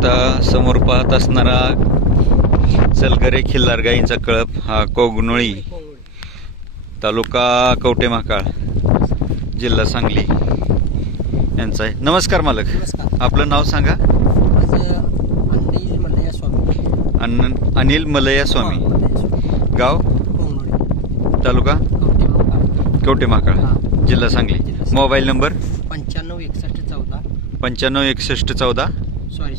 आता समोर पाहत असणारा सलगरे खिल्लार गाईंचा कळप हा कोगनोळी तालुका कवटेमहाकाळ जिल्हा सांगली यांचा आहे. नमस्कार मालक. नमस्कार. आपलं नाव सांगा. अनिल मलया स्वामी. अनिल मलया स्वामी. गाव तालुका कवटेमहाकाळ जिल्हा सांगली. Mobile number 956114 sorry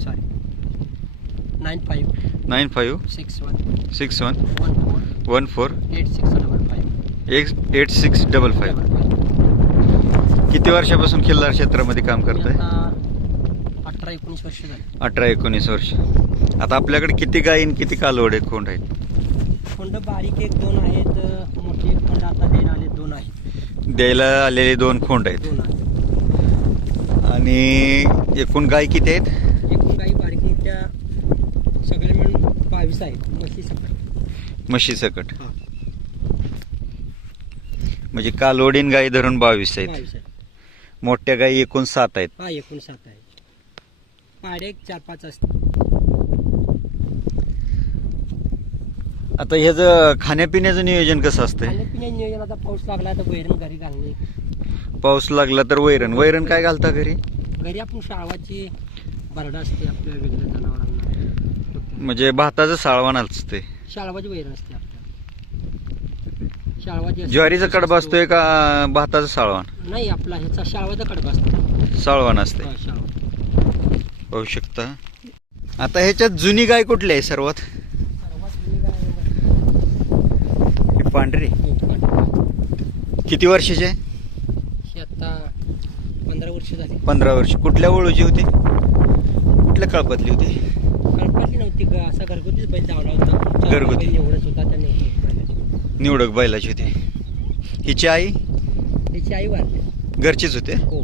95 61 14 8655. किती वर्षापासून खिल्लार क्षेत्रामध्ये काम करताय? 18-19 वर्ष झाली. 18-19 वर्ष. आता आपल्याकडे किती गायी आणि किती कालवडे खोंड आहेत? खोंड बारीक 1-2 आहेत, मोठे खोंड आता द्यायला आले 2 आहेत. द्यायला आलेले 2 खोंड आहेत. 2 आहेत. आणि एकूण गाय किती आहेत? एकूण गाई बारीक मोठ्या सगळे मिळून 22 आहेत. म्हशी सकट म्हणजे कालवडीन गाई धरून 22 आहेत. 22 आहेत. मोठ्या गाई एकूण 7 आहेत. हा एकूण 7 आहेत. पाड्या 4-5 असतात. आता ह्याचं खाण्यापिण्याचं नियोजन कसं असतंय? खाण्यापिण्याचं नियोजन आता पाऊस लागला तर वैरण घरी घालणे. पाऊस लागला तर वैरण काय घालता घरी? घरी आपण शाळवाची बरडा असते आपल्या वेगळ्या जनावरांना. म्हणजे भाताचं साळवण असते. शाळवाची वैरण असते आपल्या. शाळवाची ज्वारीचा कडबा असतोय का भाताचं साळवण? नाही, आपला ह्याचा शाळवाचा कडबा असतो. साळवण असते. पाहू शकता. आता ह्याच्यात जुनी गाय कुठली आहे सर्वात? पांढरी. किती वर्षाची आहे? आता 15 वर्ष झाली. 15 वर्ष. कुठल्या ओळूची होती? कुठल्या कळपातली होती? कळपातली नव्हती, असा घरगुतीच बैल धावला होता. घरगुती निवडच होता त्याने. निवडक बैलाची होती. हिची आई? त्याची आई वारली. घरचीच होते. हो.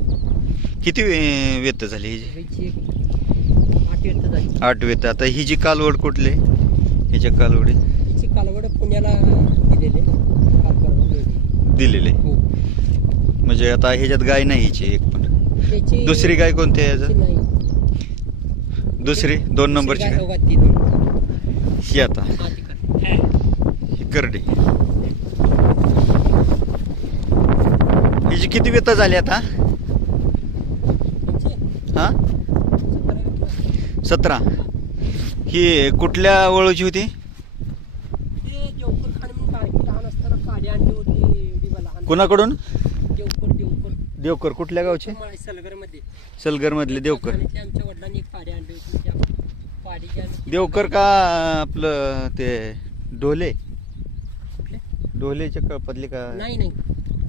किती वेत झाली हिची? 8 वेत झाली. 8 वेत. आता ही जी कालवड कुठली? हिच्या कालवडी हिची कालवड पुण्याला दिलेले. हो. म्हणजे आता ह्याच्यात गाय नाही हिची एक पण. दुसरी गाय कोणती आहे याचं? दुसरी 2 नंबरची गाय ही. आता ही करडी. हिची किती वेत झाली आता? हा 17. ही कुठल्या वळूची होती? कुणाकडून? देवकर. कुठल्या गावचे? सलगर मधले देवकर. आमच्या वडिलांनी एक पाडी आणली होती. त्या पाडीच्या देवकर का आपलं ते ढोलेच्या कळपातले का? नाही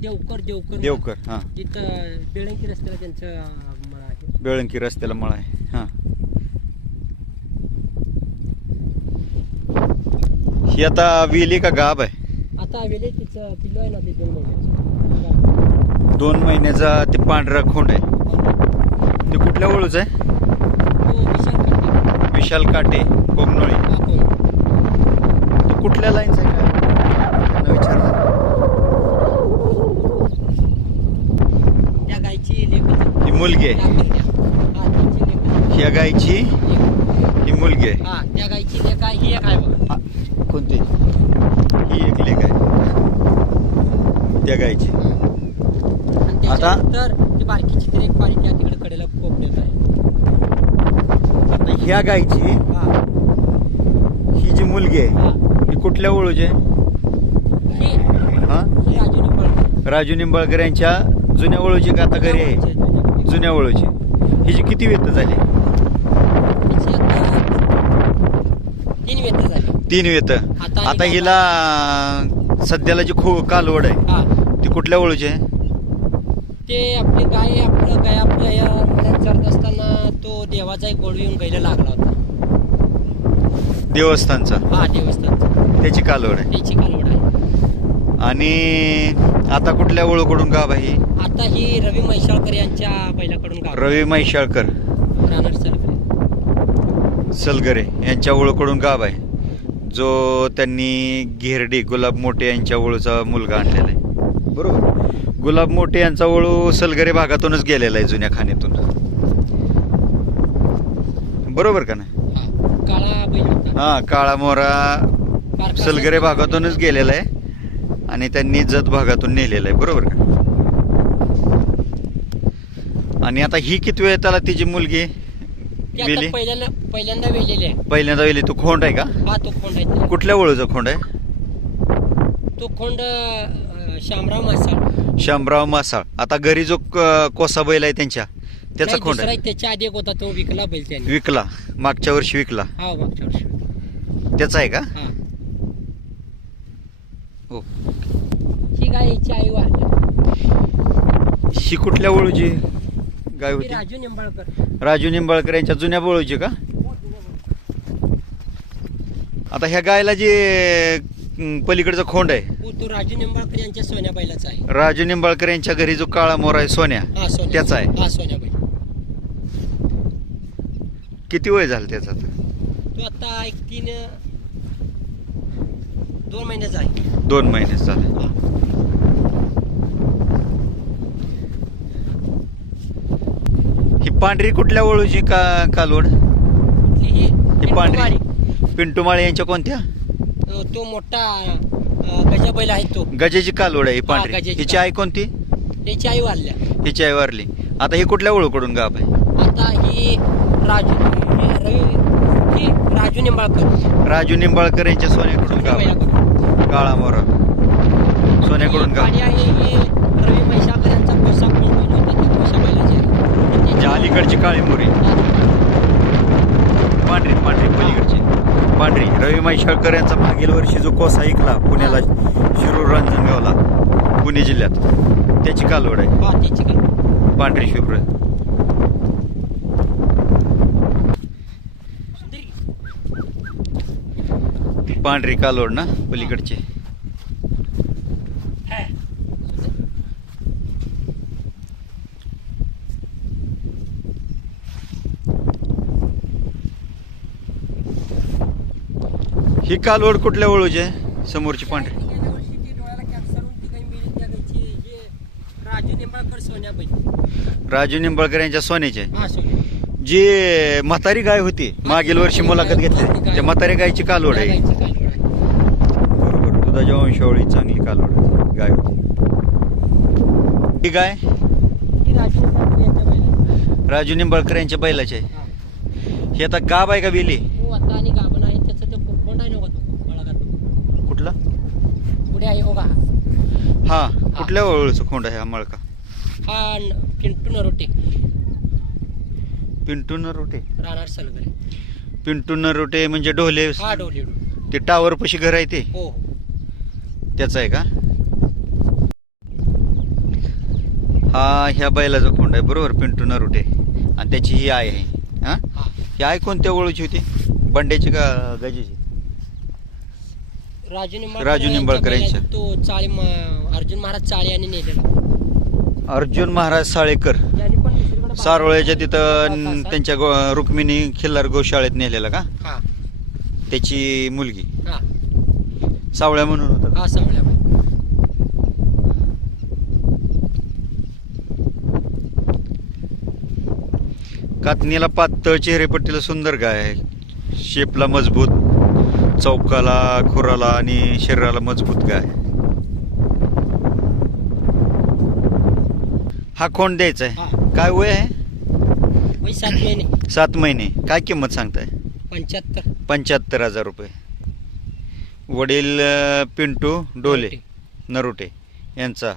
देवकर. देवकर. हा. तिथं बेळंकी रस्त्याला त्यांचं मळा आहे. बेळंकी रस्त्याला मळा आहे. हा. ही आता विली का गाब आहे? आता वेळे तिचं पिल्लू आहे ना, ते 2 महिन्याचं. 2 महिन्याचा ते पांढरा खोंड आहे. ते कुठल्या वळूच आहे? विशाल काटे कोगनोळी. तो कुठल्या लाईनचा आहे काय? त्यांना विचारलं. त्या गायची लेक ही मुलगी आहे. ह्या गायची ही मुलगी आहे. हा, त्या गायची लेक आहे. ही एक आहे बघा. कोणती? ही एक लेक आहे त्या गायची. आता तर ती बारकीची तर एक बारीक आहे तिकडे कडेला कोपऱ्यात आहे. आता ह्या गायची ही जी मुलगी आहे ही कुठल्या ओळूची आहे? हा, राजू निंबाळकर यांच्या जुन्या ओळूची का आता घरी आहे? जुन्या ओळूची. हिची किती वेत झाली? 3 वेत झाली. 3 वेत. आता हिला सध्याला जी कालवड आहे ती कुठल्या ओळूची आहे? ते आपली गाय आपल्या या चरत असताना तो देवाचा एक गोळू येऊन गायला लागला होता. देवस्थानचा. हा, देवस्थानचा. त्याची कालवड आहे. त्याची कालवड आहे. आणि आता कुठल्या ओळूकडून गाव आहे? आता ही रवी म्हैसाळकर यांच्या बैलाकडून गाव. रवी म्हैसाळकर राहणार सलगरे यांच्या ओळूकडून गाव आहे, जो त्यांनी घेरडी गुलाब मोठे यांच्या ओळूचा मुलगा आणलेला आहे. बरोबर. गुलाब मोठे यांचा ओळू सलगरे भागातूनच गेलेला आहे, जुन्या खाणीतून. बरोबर का नाही? हा काळा बैल होता. हा काळा मोरा बारका सलगरे भागातूनच गेलेला आहे आणि त्यांनी जत भागातून नेलेला आहे, बरोबर का? आणि आता ही किती वेळ त्याला तिची मुलगी ते वेली? आता पहिल्यांदा वेलेले आहे. पहिल्यांदा वेली. तो खोंड आहे का? हा तो खोंड आहे त्याला. कुठल्या वळूचा खोंड आहे? तो खोंड शामराव मासाळ. शामराव मासाळ. आता घरी जो कोसा बैल आहे त्यांच्या त्याचा नाही, खोंड दुसरा आहे. एक त्याच्या आधी एक होता तो विकला बैल त्याने. विकला, मागच्या वर्षी विकला. हा मागच्या वर्षी. त्याचा आहे का? हा हो. ही गाय हिची आई वारली. ही कुठल्या वळूची गाय ही होती? राजू निंबाळकर. राजू निंबाळकर यांच्या जुन्या वळूची का? आता ह्या गायला जे पलीकडचा खोंड आहे हो, तो राजू निंबाळकर यांच्या सोन्या बैलाचा आहे. राजू निंबाळकर यांच्या घरी जो काळा मोरा आहे सोन्या, हा सोन्या. त्याचा आहे. हा सोन्या बैल. किती वय झालं त्याचा आता? तो आता एक 2 महिन्याचा आहे. 2 महिने झाले. हा. ही पांढरी कुठल्या वळूची कालवड? कुठली ही पांढरी माळी. पिंटू माळे यांच्या कोणत्या? तो मोठा गजा बैल आहे तो. गजेची कालवड आहे ही पांढरी. गजेची हिची आई कोणती? त्याची आई वारल्या. हिची आई वारली. आता ही कुठल्या वळूकडून गाव आहे? आता ही राजू निंबाळकर. राजू निंबाळकर यांच्या सोन्याकडून गाव आहे. बैलाकडून. काळा मोरा सोन्याकडून गाव. पाणी आहे ही रवी म्हैसाळकर यांचा कोसा बैल होता. त्या कोसा बैलाची ज्या अलीकडची काळी मोरी पांढरी पलीकडची पांढरी रवी म्हैसाळकर यांचा मागील वर्षी जो कोसा ऐकला पुण्याला शिरूर रांजणगावला पुणे जिल्ह्यात त्याची कालवड आहे. हा त्याची काय पांढरी शुभ्र. पांढरी कालवड ना पलीकडची. ही कालवड कुठल्या वळूची आहे? समोरची पांढरी गेल्या वर्षी ती डोळ्याला कॅन्सर होऊन ती काही मिळत त्या गायची हे राजू निंबाळकर सोन्या बैल. राजू निंबाळकर यांच्या सोन्याची आहे. हा सोन्या. जी म्हातारी गाय होती मागील वर्षी मुलाखत घेतली त्या म्हातारी गायची कालवड आहे. गायची कालवड आहे. बरोबर. दुधाच्या वंशावळी चांगली कालवड गाय होती. ही गाय ही राजू निंबाळकर यांच्या बैलाची. राजू निंबाळकर यांच्या बैलाची आहे. हा. ही आता गाब आहे का वेली? हो आता आणि गाभण आहे त्याचं ते खोंड आहे ना बळाघाट. कुठला? पुढे आहे हो का. हा कुठल्या वळूचा खोंड आहे हा मळका? हा पिंटू नरोटे. पिंटू नरोटे. राहणार सलगरे. पिंटू नरोटे म्हणजे ढोले हा डोले. ते टावर पशी घर आहे ते हो हो. त्याचं आहे का? हा ह्या बैलाचा खोंड आहे बरोबर. पिंटू नरोटे आणि त्याची ही आई आहे. हा हा ही आई कोणत्या वळूची होती? बंड्याची का गजेची? राजू निंबाळकर यांच्या. तो अर्जुन महाराज चाळे यांनी नेलेला. अर्जुन महाराज साळेकर यांनी पण दुसरीकडे सारोळ्याच्या तिथं त्यांच्या रुक्मिणी खिल्लार गोशाळेत नेलेला का? हा त्याची मुलगी हा सावळ्या म्हणून होता. हा सावळ्या बाई. कातणीला पातळ चेहरेपट्टीला सुंदर गाय आहे. शेपला मजबूत, चौकाला खुराला आणि शरीराला मजबूत गाय. हा खोंड द्यायचा आहे. हा. काय वय आहे? वय 7 महिने. 7 महिने. काय किंमत सांगताय? 75. 75,000 रुपये. वडील पिंटू डोले नरोटे यांचा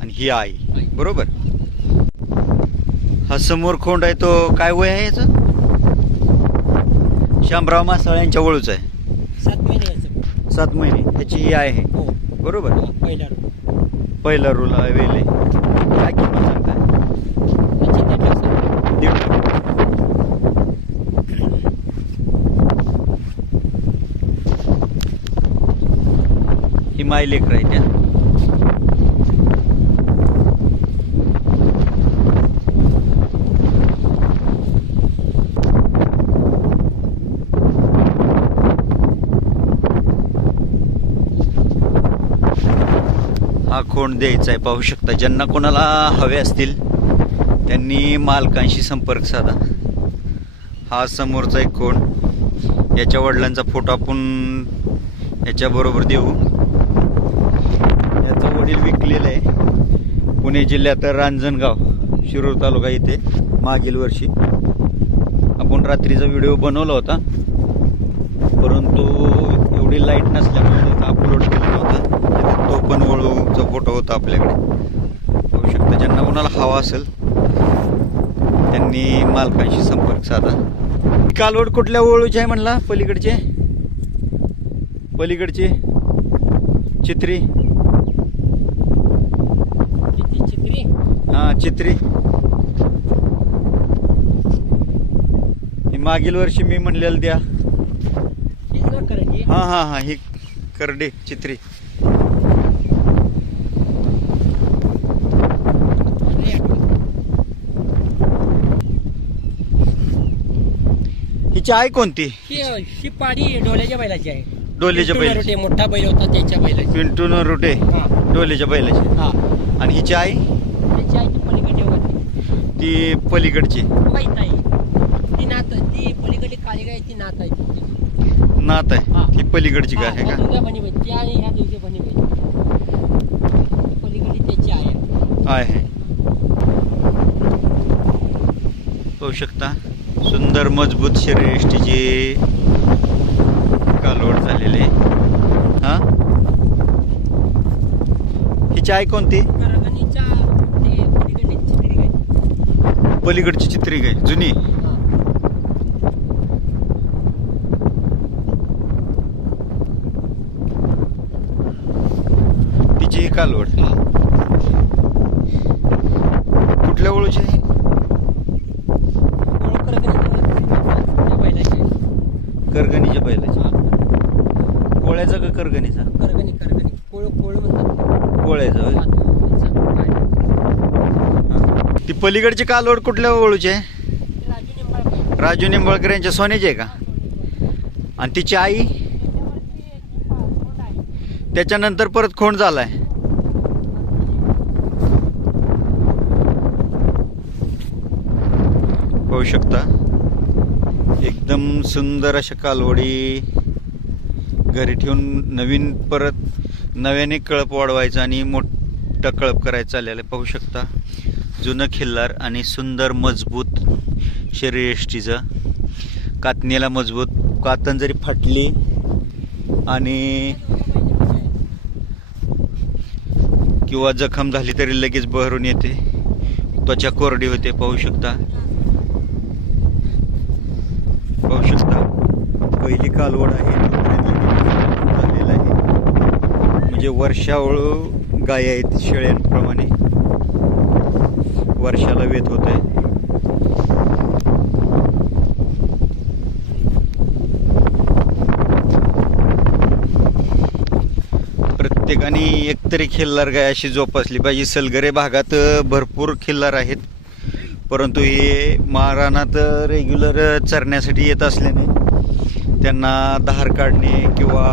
आणि ही आई बरोबर. हा समोर खोंड आहे तो काय वय आहे याचं? शामराव मासाळ यांच्या वळूचा आहे. 7 महिने याचं. 7 महिने. त्याची ही आई आहे हो बरोबर. हा, पहिला पहिला रूल आहे वेले. काय किंमत सांगताय? 1,50,000. 1.5 लाख. ही माय लेकर आहे त्या. हा खोंड द्यायचा आहे. पाहू शकता. ज्यांना कोणाला हवे असतील त्यांनी मालकांशी संपर्क साधा. हा समोरचा एक कोण, याच्या वडिलांचा फोटो आपण याच्याबरोबर देऊ. याचा वडील विकलेला आहे पुणे जिल्ह्यात रांजणगाव शिरूर तालुका इथे. मागील वर्षी आपण रात्रीचा व्हिडिओ बनवला होता, परंतु एवढी लाईट नसल्यामुळे त्याचा अपलोड केला नव्हता. तो पण वळूचा फोटो होता आपल्याकडे. होऊ शकतं ज्यांना कोणाला हवा असेल त्यांनी मालकांशी संपर्क साधा. कालवड कुठल्या वळूचे आहे म्हणला? पलीकडचे चित्री. चित्री हा चित्री. ही मागील वर्षी मी म्हणलेलं द्या. हा ही करडे चित्री. हिची आहे कोणती? ही पाडी डोल्याच्या बैलाची आहे. डोलीच्या पिंटू बैलाची. नरोटे मोठा बैल होता त्याच्या बैलाची. पिंटू नरोटे हा डोलीच्या बैलाची. हा आणि हिची आई त्याची आहे ती पलीकडे होती. ती पलीकडची माहित आहे ती नात, ती पलीकडे काळी गाय ती नात आहे ती. नात आहे. हा. ती पलीकडची काय आहे ह्या का? दोघ्या बहिणी बहीण ती आणि ह्या दोघे बहिणी बहीण पलीकडे त्याची आहे. आहे. पाहू शकता सुंदर मजबूत शरीरयष्टीचे कालवड झालेले. हा हिची आई कोणती? करगणीच्या ते पलीकडे चित्री गाय. पलीकडची चित्री गाय जुनी. हा. तिची कालवड हा. कुठल्या ओळूची आहे? त्या बैलाची आहे. करगणीच्या बैलाची. हा. कोळ्याचा का करगणीचा? करगणी कोळ म्हणतात. कोळ्याचा होय. हा, तो बैलाचा. हा. ती पलीकडची कालवड कुठल्या ओळूची आहे? राजू निंबाळकर. राजू निंबाळकर यांच्या सोन्याची आहे का? आणि तिची आई त्याच्यानंतर परत खोंड झालाय. पाहू शकता एकदम सुंदर अशा कालवडी घरी ठेवून नवीन परत नव्याने कळप वाढवायचं आणि मोठं कळप करायचं चाललेलं आहे. पाहू शकता जुनं खिल्लार आणि सुंदर मजबूत शरीरयष्टीचं. कातणीला मजबूत. कातण जरी फाटली आणि किंवा जखम झाली तरी लगेच बहरून येते. त्वचा कोरडी होते. पाहू शकता पहिली कालवड आहे. झालेलं आहे म्हणजे वर्षावळू गाय आहेत शेळ्यांप्रमाणे. वर्षाला वेत होत आहे. प्रत्येकाने एकतरी खिल्लार गाय अशी जोपासली पाहिजे. सलगरे भागात भरपूर खिल्लार आहेत, परंतु हे माळरानात रेग्युलर चरण्यासाठी येत असल्याने त्यांना धार काढणे किंवा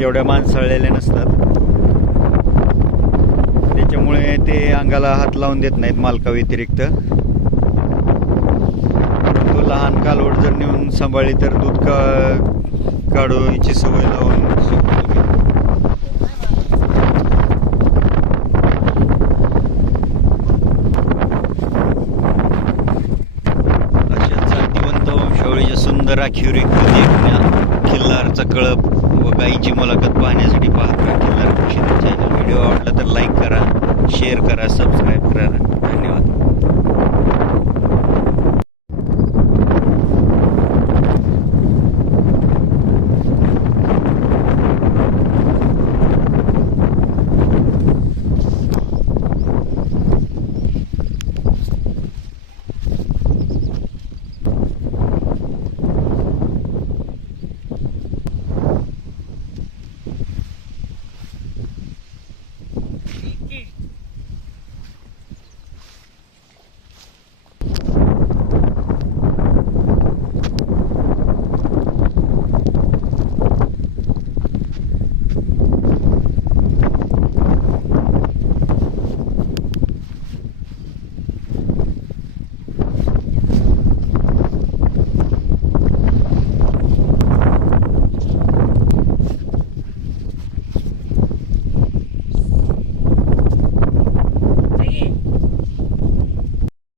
एवढ्या माणसाळलेल्या नसतात. त्याच्यामुळे ते अंगाला हात लावून देत नाहीत मालकाव्यतिरिक्त. तो लहान कालवड जर नेऊन सांभाळली तर दूध काढूची सवय लावून सुंदर राखीव खिल्लारचा कळप व गायीची मुलाखत पाहण्यासाठी पाहत राहा खिल्लार कृषी चॅनल. व्हिडिओ आवडला तर लाईक करा, शेअर करा, सबस्क्राईब करा. धन्यवाद.